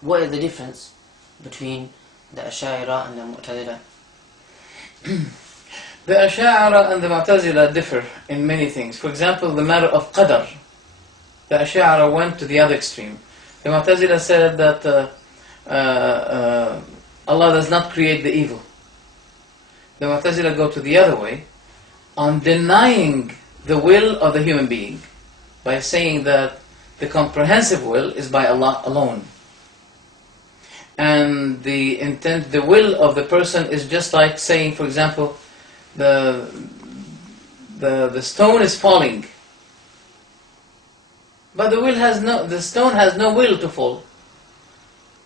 What is the difference between the Ashaira and the Mu'tazila? The Ashaaira and the Mu'tazila differ in many things. For example, the matter of qadr. The Ashaaira went to the other extreme. The Mu'tazila said that Allah does not create the evil. The Mu'tazila go to the other way on denying the will of the human being by saying that the comprehensive will is by Allah alone. And the intent, the will of the person is just like saying, for example, the stone is falling, but the stone has no will to fall.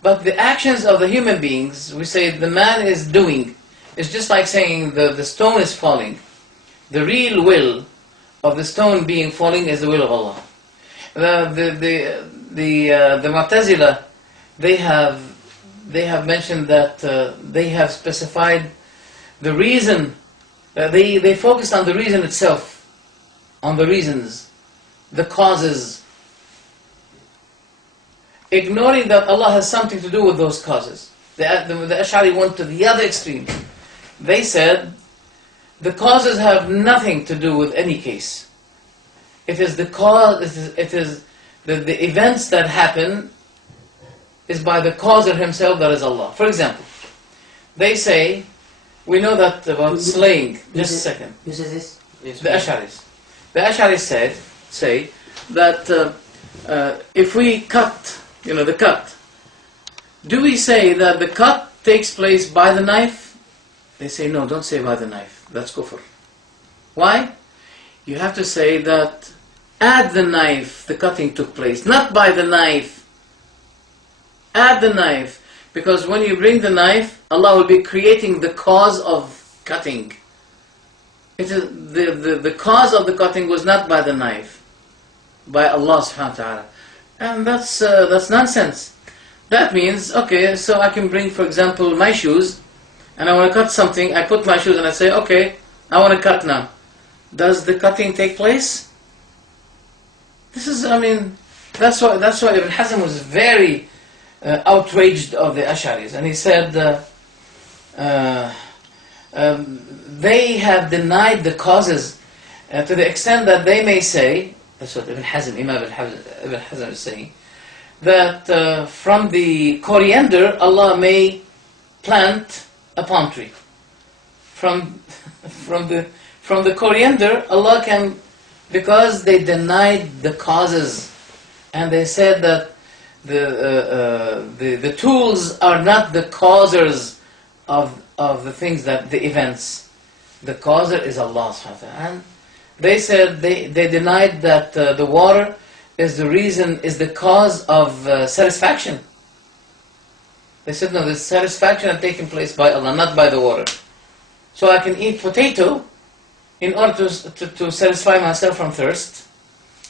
But the actions of the human beings, we say the man is doing, it's just like saying the stone is falling. The real will of the stone being falling is the will of Allah. The Mu'tazila, they have mentioned that they have specified the reason. They focused on the reason itself, on the reasons, the causes, ignoring that Allah has something to do with those causes. The Ash'ari went to the other extreme. They said the causes have nothing to do with any case. It is the cause. It is the events that happen is by the causer himself, that is Allah. For example, they say, we know that about slaying. Just a second. Who says this? The Ash'aris. The Ash'aris say that if we cut, the cut, do we say that the cut takes place by the knife? They say, no, don't say by the knife. That's kufr. Why? You have to say that at the knife the cutting took place, not by the knife. At the knife. Because when you bring the knife, Allah will be creating the cause of cutting. It is the cause of the cutting was not by the knife, by Allah subhanahu wa ta'ala. And that's nonsense. That means, okay, so I can bring, for example, my shoes, and I want to cut something, I put my shoes and I say, okay, I want to cut now. Does the cutting take place? This is, that's why Ibn Hazm was very outraged of the Ash'aris, and he said they have denied the causes to the extent that they may say, that's what Ibn Hazm, Imam Ibn Hazm is saying, that from the coriander Allah may plant a palm tree. From the coriander Allah can, because they denied the causes, and they said that the tools are not the causers of the things, that the events. The causer is Allah subhanahu wa ta'ala. And they said they denied that the water is the reason, is the cause of satisfaction. They said no, the satisfaction had taken place by Allah, not by the water. So I can eat potato in order to satisfy myself from thirst.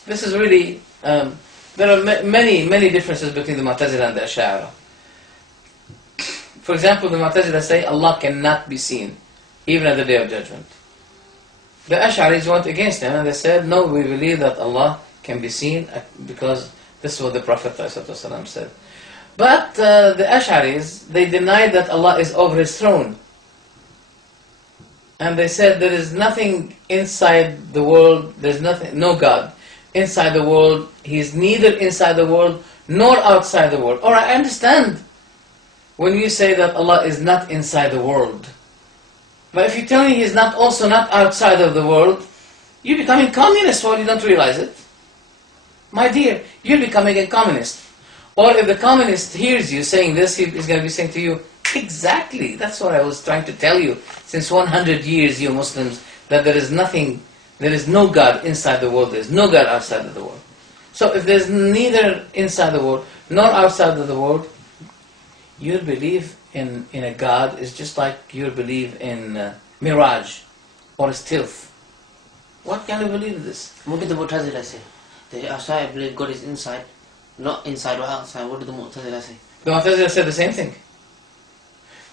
This is really, there are many differences between the Mu'tazila and the Ash'aira. For example, the Mu'tazila say Allah cannot be seen, even at the Day of Judgment. The Ash'aris went against them and they said, no, we believe that Allah can be seen because this is what the Prophet ﷺ said. But the Ash'aris, they denied that Allah is over His throne. And they said there is nothing inside the world, there's nothing, no God inside the world. He is neither inside the world nor outside the world. Or I understand when you say that Allah is not inside the world. But if you tell me He is not also not outside of the world, you're becoming communist while you don't realize it. My dear, you're becoming a communist. Or if the communist hears you saying this, he's going to be saying to you, exactly, that's what I was trying to tell you since 100 years, you Muslims, that there is nothing, there is no God inside the world, there is no God outside of the world. So if there's neither inside the world nor outside of the world, your belief in a God is just like your belief in mirage or stealth. What can you believe in this? What did the Mu'tazila say? The Ash'ari believe God is inside, not inside or outside. What did the Mu'tazila say? The Mu'tazila said the same thing.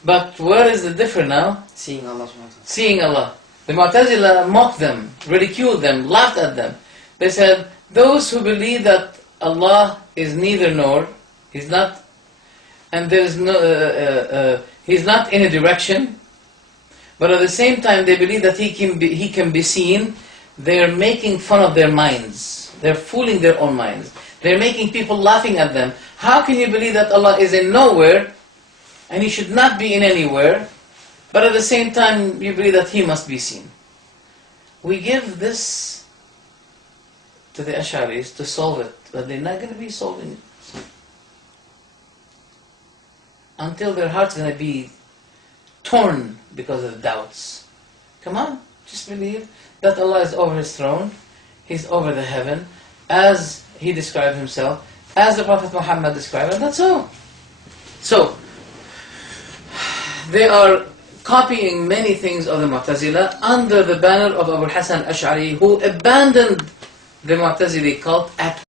But where is the difference now? Seeing Allah. Seeing Allah. The Mu'tazila mocked them, ridiculed them, laughed at them. They said, those who believe that Allah is neither nor, He's not, and there's no, he's not in a direction, but at the same time they believe that he can be seen. They're making fun of their minds. They're fooling their own minds. They're making people laughing at them. How can you believe that Allah is in nowhere, and He should not be in anywhere, but at the same time you believe that He must be seen? We give this to the Ash'aris to solve it, but they're not going to be solving it until their heart's going to be torn because of the doubts. Come on, just believe that Allah is over His throne, He's over the heaven, as He described Himself, as the Prophet Muhammad described, and that's all. So, they are copying many things of the Mu'tazila under the banner of Abu Hasan Ash'ari, who abandoned the Mu'tazili cult at